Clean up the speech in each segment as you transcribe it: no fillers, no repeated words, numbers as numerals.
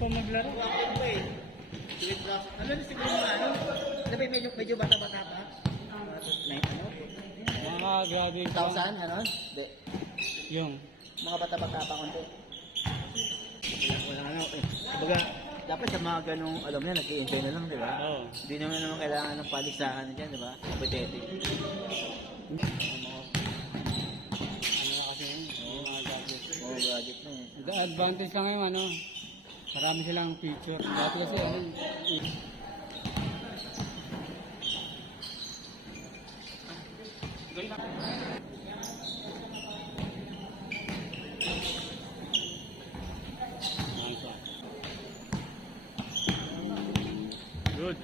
pa maglaro. Ano ba eh? Ano na siguro mga ano? Ano ba medyo bata-bata pa? Mga grabe 2,000 ano? Hindi. yung Mga bata-bata pa konti. Wala ano eh. Baga, dapat sa mga ganong, alam na, nag-i-enjoy na lang, di ba? Oo. Hindi naman kailangan ng palisahan dyan, di ba? Competitive. ano na kasi yun, yung mga gadget. Oo, gadget na eh. The advantage lang yung ano, marami silang feature. Dati kasi ano, good.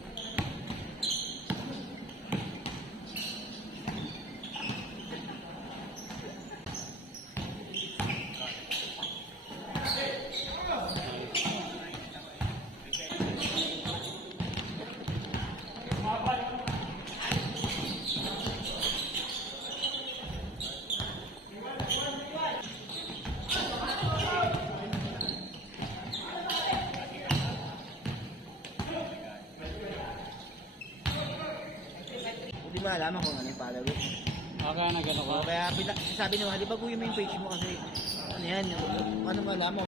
Hindi mo alaman kung ano yung followers. Baka na gano'n ka. Kaya sabi naman, di ba kuya mo yung page mo kasi ano yan, ano mo alam mo,